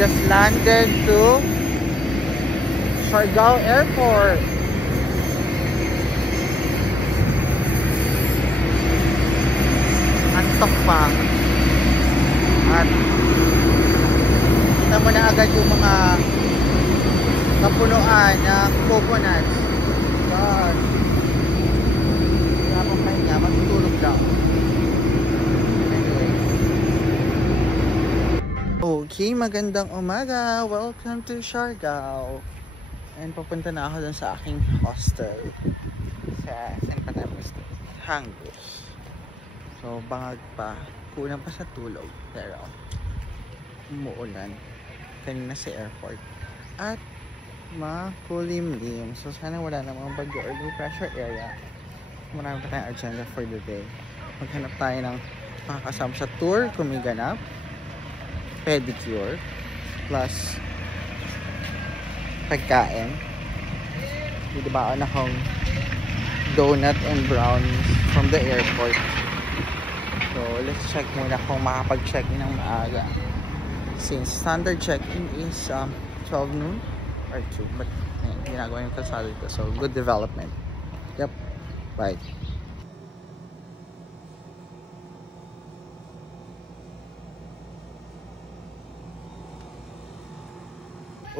just landed to Siargao Airport. Antok pa. At kita mo na agad yung mga kapunuan ng coconuts. God. Wala akong pahinga. Matutulog lang. Anyway. Okay, magandang umaga. Welcome to Siargao. And papunta na ako dun sa aking hostel. Saan pa tayo gusto? Hangus. So, bangag pa. Kulang pa sa tulog. Pero, umuulan. Kanina sa airport. At, makulimlim. So, sana wala namang bagyo or low pressure area. Marami pa tayong agenda for the day. Maghanap tayo ng makakasama sa tour kung may ganap. Pedicure. Plus, pagkain. Diba na akong donut and brownies from the airport. So, let's check muna kung makapag-check-in ng maaga. Since standard check-in is 12 noon or 2. But, ginagawa yung kalsada dito. So, good development. Yep. Right.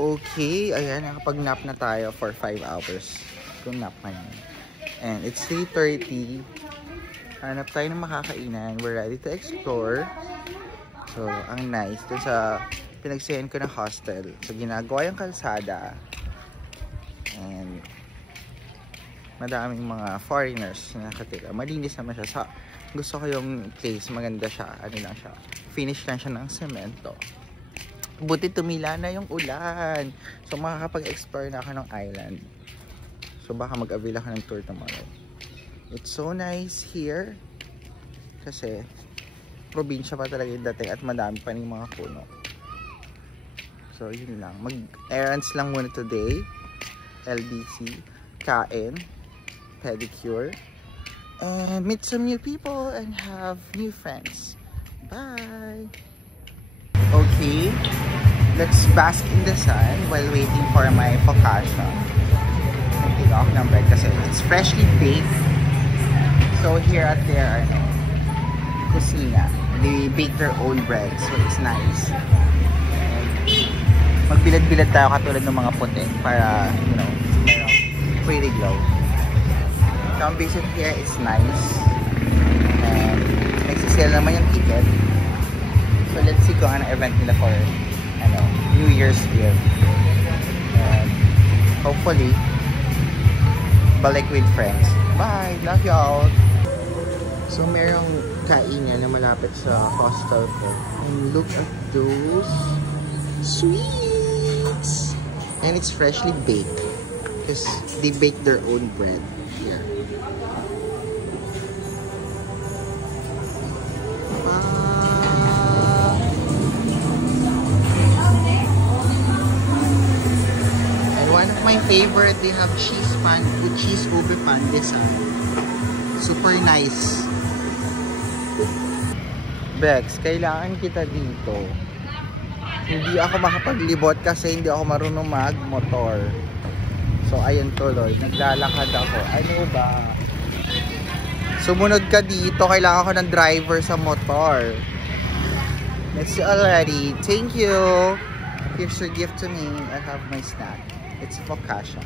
Okay, ayan, nakapag-nap na tayo for 5 hours. Kung nap man yun. And it's 3:30. Hanap tayo ng makakainan. We're ready to explore. So, ang nice. Doon sa pinagsayan ko ng hostel. So, ginagawa yung kalsada. And madaming mga foreigners na nakatira. Malinis naman siya. Gusto ko yung place. Maganda siya. Ano lang siya. Finish lang siya ng semento. Buti tumila na yung ulan. So, makakapag-explore na ako ng island. So, baka mag-avail ako ng tour tomorrow. It's so nice here. Kasi, probinsya pa talaga yung dating at madami pa rin mga puno. So, yun lang. Mag-errands lang muna today. LBC. Kain. Pedicure. And meet some new people and have new friends. Bye! Okay, let's bask in the sun while waiting for my focaccia. Take off ng bread kasi it's freshly baked. So here at their kusina, they bake their own bread, so it's nice. Magbilad-bilad tayo katulad ng mga puti para, you know, pretty glow. So ang basic here is nice. And nagsisale naman yung ticket. So let's see kung ano event nila for New Year's Eve. And hopefully balik with friends. Bye! Love you all! So merong kainan na malapit sa hostel ko. And look at those sweets! And it's freshly baked. Because they bake their own bread here. My favorite, they have cheese pan with cheese ube pan this super nice. Bex, kailangan kita dito. Hindi ako makapaglibot kasi hindi ako marunong mag-motor. So ayun tuloy, naglalakad ako. Ano ba? Sumunod ka dito, kailangan ko ng driver sa motor. Let's see already. Thank you. Here's your gift to me. I have my snack. It's focaccia.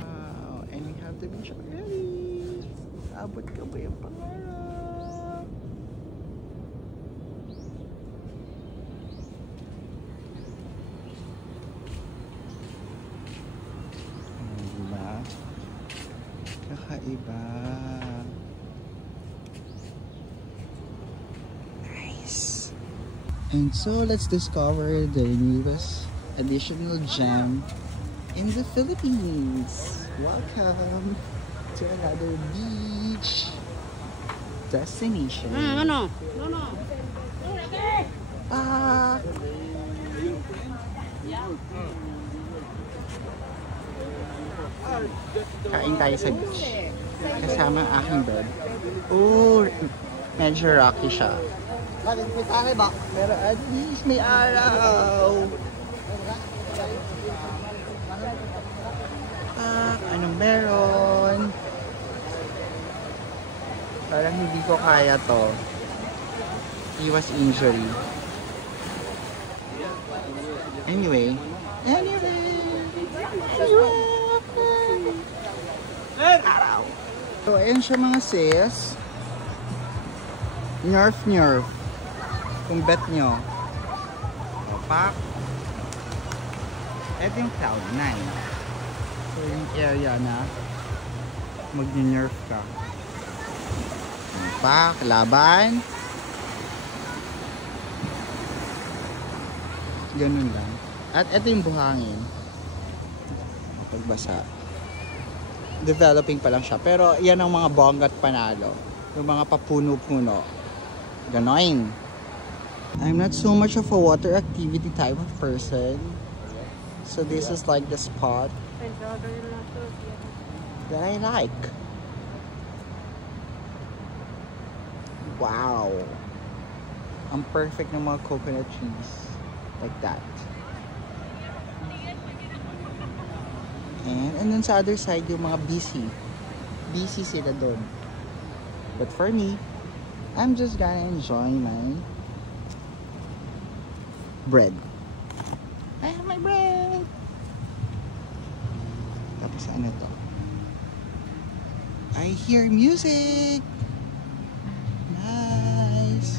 Wow, and we have the beach already. Abot ka ba yung pangarap? Diba? Kakaiba. Nice. And so let's discover the newest additional gem in the Philippines. Welcome to another beach destination. No. Kain tayo sa beach. Kasama ang aking bed. Oh, medyo rocky siya. Pero at least may araw. Anong meron? Parang hindi ko kaya to. Iwas injury. Anyway. Araw. So, ayan siya mga sis. Nerf. Kung bet nyo. Opak. Ito yung Cloud9. So, yung area na mag-nerf ka. Opak. Laban. Ganun lang. At ito yung buhangin. Pagbasa. Developing pa lang siya. Pero yan ang mga bonggat panalo. Yung mga papuno-puno. Ganon. I'm not so much of a water activity type of person. So this is like the spot that I like. Wow. Ang perfect ng mga coconut trees. Like that. And then sa other side, yung mga busy. Busy sila doon. But for me, I'm just gonna enjoy my bread. I have my bread! Tapos ano to? I hear music! Nice!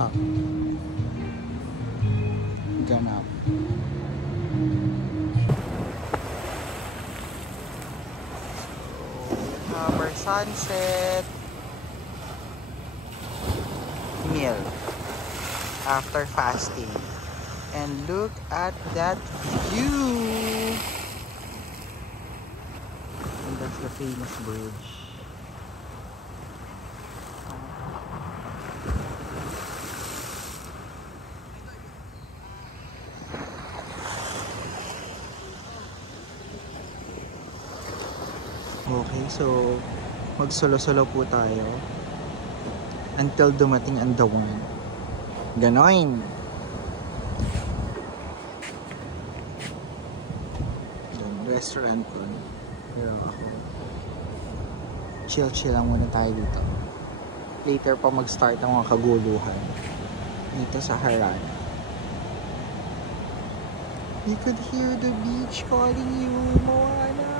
Ah. Ganap. Our sunset meal after fasting. And look at that view! And that's the famous bridge. Okay, so magsolo-solo po tayo until dumating ang dawan. Ganon. Restaurant ko. Pero ako, chill lang muna tayo dito. Later pa mag-start ang mga kaguluhan dito sa Harad. You could hear the beach calling you, Moana.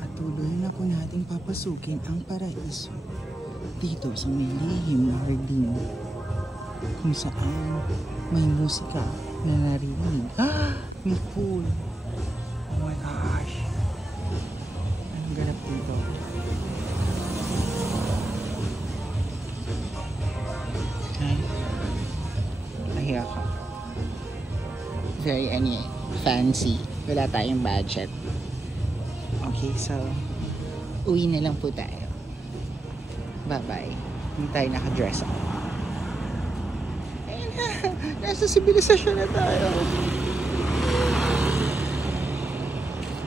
At tuloy na po natin papasukin ang paraiso dito sa may lihim na hardin kung saan may musika na narinig. May pool. Oh my gosh. Anong ganap dito? Okay. Mahiya ka. Very fancy. Wala tayong budget. Okay, so uwi na lang po tayo. Bye-bye. Hindi tayo naka-dress up. Ayun na. Nasa sibilisasyon na tayo.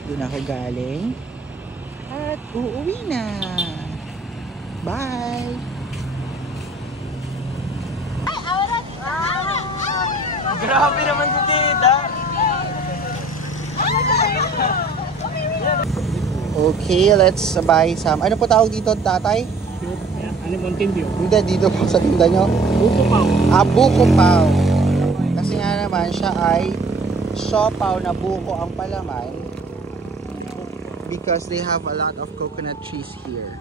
Doon ako galing. At uuwi na. Bye! Grabe naman si Tita! Okay, let's buy some. Ano po tawag dito, tatay? Ano yung Mountain View? Hindi, dito po sa tinda nyo. Buko Pao. Buko Pao. Kasi nga naman, siya ay siopaw na buko ang palaman. Because they have a lot of coconut trees here.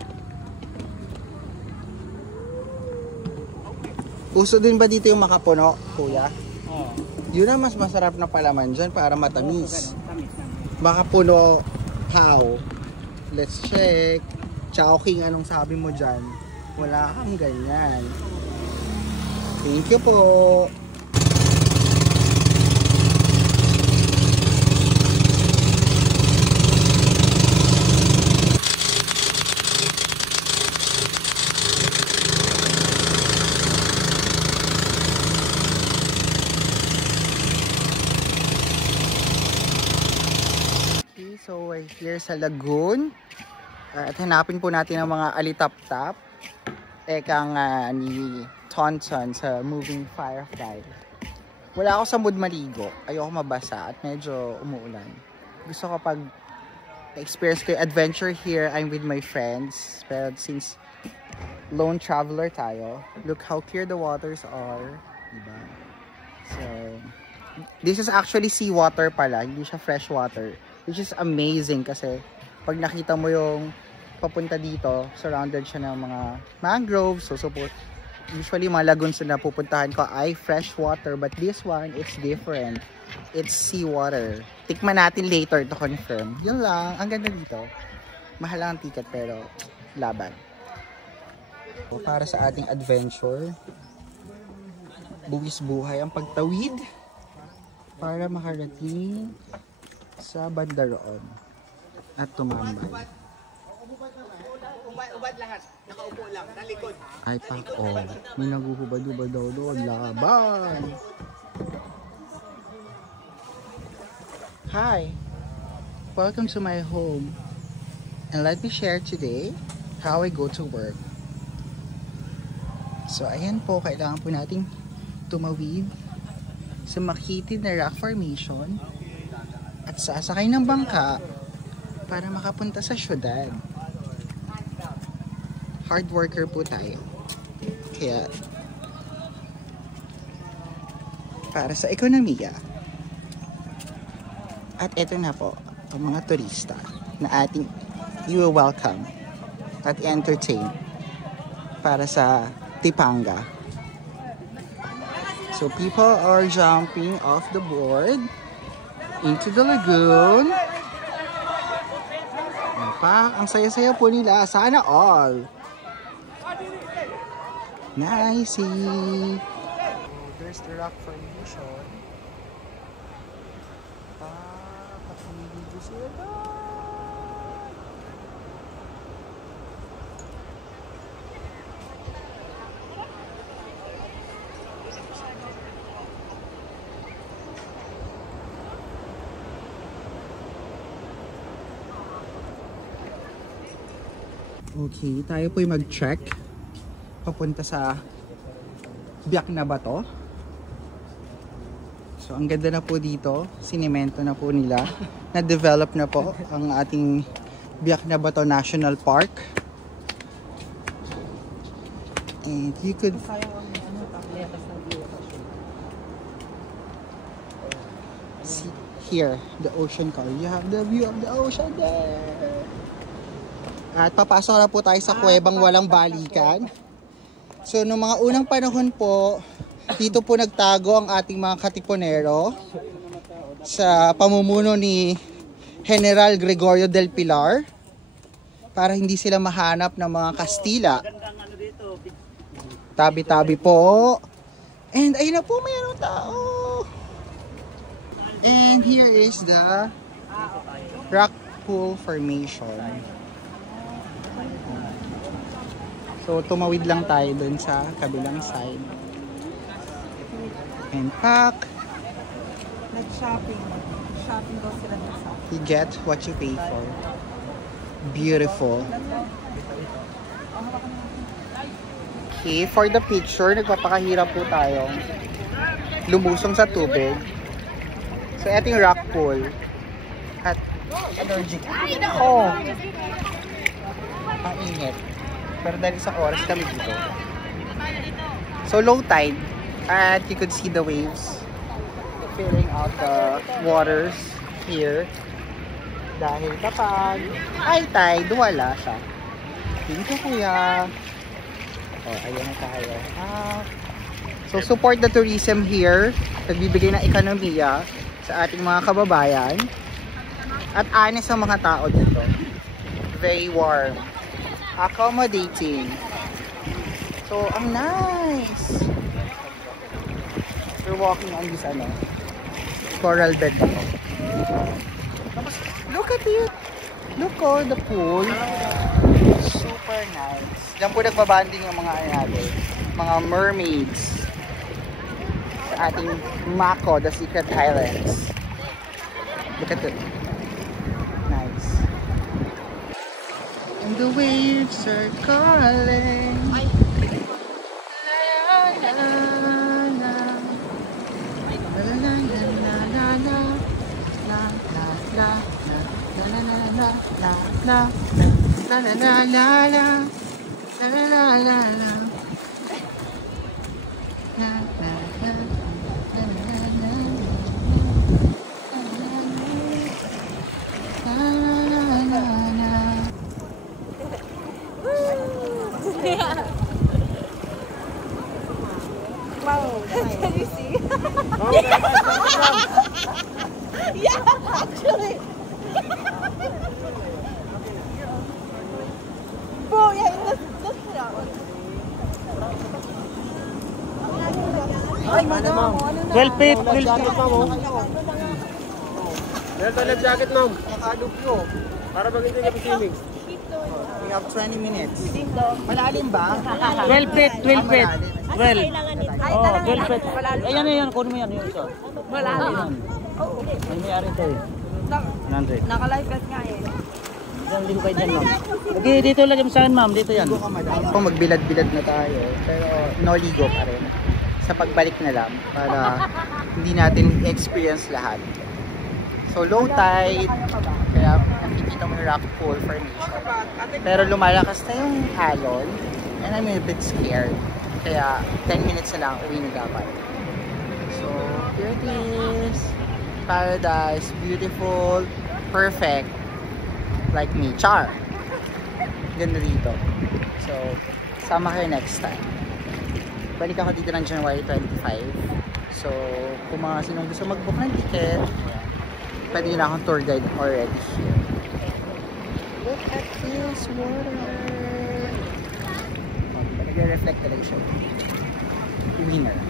Uso din ba dito yung makapuno, kuya? Oo. Yun ang mas masarap na palaman dyan para matamis. Tamis. Makapuno, how? Let's check. Chowking, anong sabi mo dyan? Wala kang ganyan. Thank you po. here sa lagoon. At hanapin po natin ang mga alitap-tap. Eka nga ni Tonton sa Moving Firefly. Wala ako sa mood maligo. Ayoko mabasa at medyo umuulan. Gusto ko pag experience ko yung adventure here, I'm with my friends. Pero since lone traveler tayo, look how clear the waters are. Diba? So, this is actually seawater pala, hindi siya fresh water. Which is amazing kasi pag nakita mo yung papunta dito, surrounded siya ng mga mangroves. So, usually mga lagoons na pupuntahan ko ay fresh water. But this one, it's different. It's seawater. Tikman natin later to confirm. Yun lang. Ang ganda dito. Mahal lang ang ticket pero laban. So, para sa ating adventure, buwis buhay ang pagtawid para makarating sa banda roon at tumambay. Ubad lahat. Nakaupo lang. Talikod. Ay, oh. May naguhubad-ubad daw doon. Laban! Hi! Welcome to my home. And let me share today how I go to work. So, ayan po. Kailangan po nating tumawid sa makitid na rock formation at sasakay ng bangka para makapunta sa syudad. Hard worker po tayo. Kaya, para sa ekonomiya. At eto na po, ang mga turista na ating you will welcome at entertain para sa Tipanga. So, people are jumping off the board into the lagoon. Ang saya-saya po nila. Sana all. Nice. So, there's the rock formation. Pakinig sila doon. Okay, tayo po'y mag-trek papunta sa Biak na Bato. So, ang ganda na po dito. Sinemento na po nila. Na-develop na po ang ating Biak na Bato National Park. And you could... see here, the ocean color. You have the view of the ocean there. At papasok na po tayo sa kuwebang walang balikan. So, noong mga unang panahon po, dito po nagtago ang ating mga katipunero sa pamumuno ni General Gregorio del Pilar para hindi sila mahanap ng mga Kastila. Tabi-tabi po. And ayun na po, mayroong tao. And here is the rock pool formation. So, tumawid lang tayo dun sa kabilang side. And pack. Nag-shopping. Shopping daw sila dun sa... You get what you pay for. Beautiful. Okay, for the picture, nagpapakahirap po tayong lumusong sa tubig. So, ito yung rock pool. At allergic. Ay, nako! Ang init. Pero dahil isang oras kami dito. So, low tide. And you could see the waves filling out the waters here. Dahil kapag high tide, wala siya. Thank you, kuya. Oh, ayan na tayo. So, support the tourism here. Nagbibigay ng ekonomiya sa ating mga kababayan. At honest ang mga tao dito. Very warm. Accommodating. So, ang nice. We're walking on this coral bed na to. Look at it. Look the pool. Super nice. Diyan po nagbabanding yung mga mermaids sa ating Mako, the Secret Highlands. Look at it. Nice. And the waves are calling. Wow, can you see? Yeah, actually. Bro, yeah, let's put out. Ay, madam. 12 feet, 12 feet. Delta life jacket, ma'am. Nakadugyo. Para pag hindi ka swimming. We have 20 minutes. Malalim ba? 12 feet, 12 feet. 12. Oh, 12 feet. Ayan na yan, kunin mo yan. Yung isa. Malalim. May mayari ito eh. 100. Naka-live vest nga eh. Diyan din kayo dyan, ma'am. Okay, dito lagi mo saan, ma'am. Dito yan. Kung magbilad-bilad na tayo, pero no ligo pa rin. Sa pagbalik na lang, para hindi natin experience lahat. So low tide, kaya nakikita mo yung rock pool formation. Pero lumalakas na yung alon, and I'm a bit scared. Kaya 10 minutes na lang, uwi na dapat. So here it is. Paradise, beautiful, perfect. Like me, char. Ganda dito. So, sama kayo next time. Balik ako dito ng January 25. So, kung mga sinong gusto mag-book ng ticket, pwede nyo na akong tour guide already here. Look at this water! Nagre-reflect talaga siya. Uwi na lang.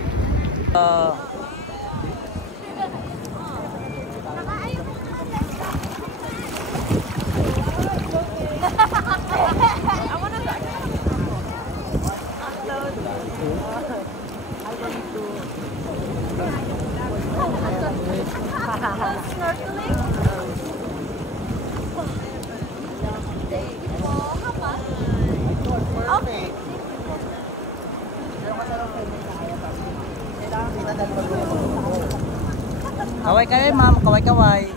Kaway-kaway, ma'am. Kaway-kaway.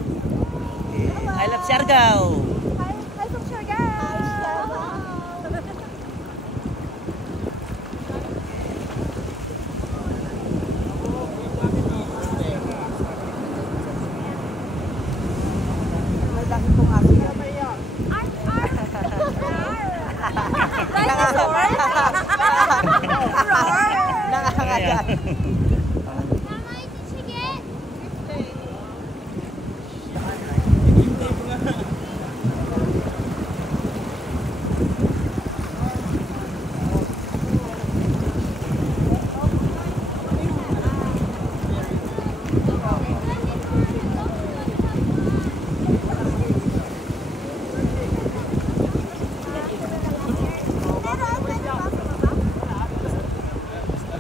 I love Siargao. Hi from Siargao.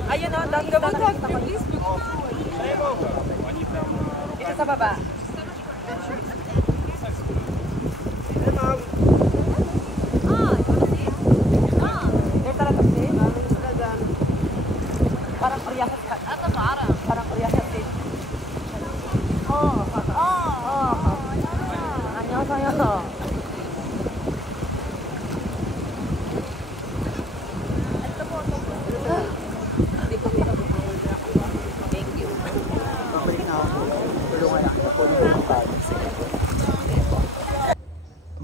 Ayun o, dami daw nakikita ko. Dito sa baba. Parang Koreahan ka. Parang Koreahan din. 안녕하세요.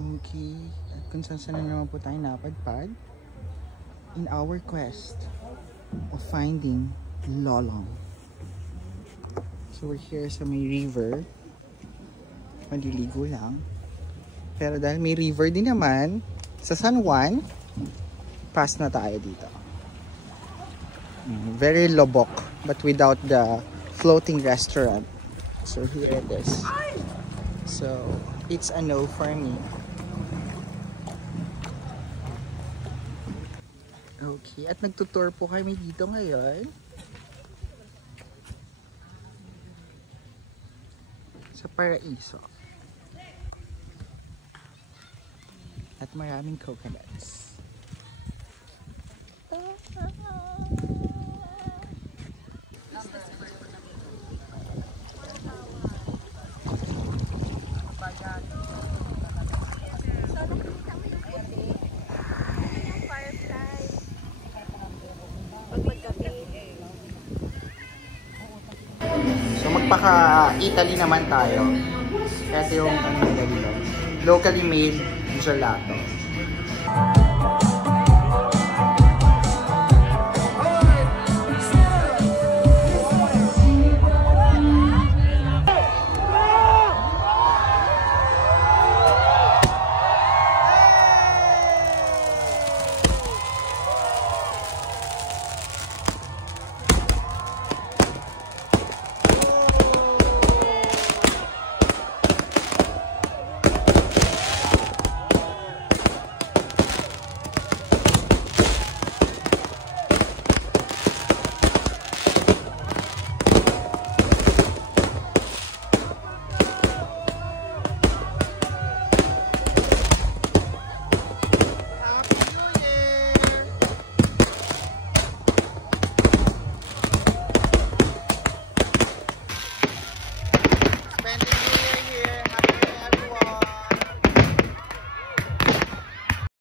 Okay, at kung saan na naman po tayo napadpad in our quest of finding Lolong. So we're here sa may river, maliligo lang, pero dahil may river din naman sa San Juan, pass na tayo dito. Very lobok but without the floating restaurant. So here it is. So it's a no for me. Okay, at nagtutour po kami dito ngayon sa Paraiso. At maraming coconuts. So magpaka-Italy naman tayo. Kasi yung ano nila dito, locally made gelato.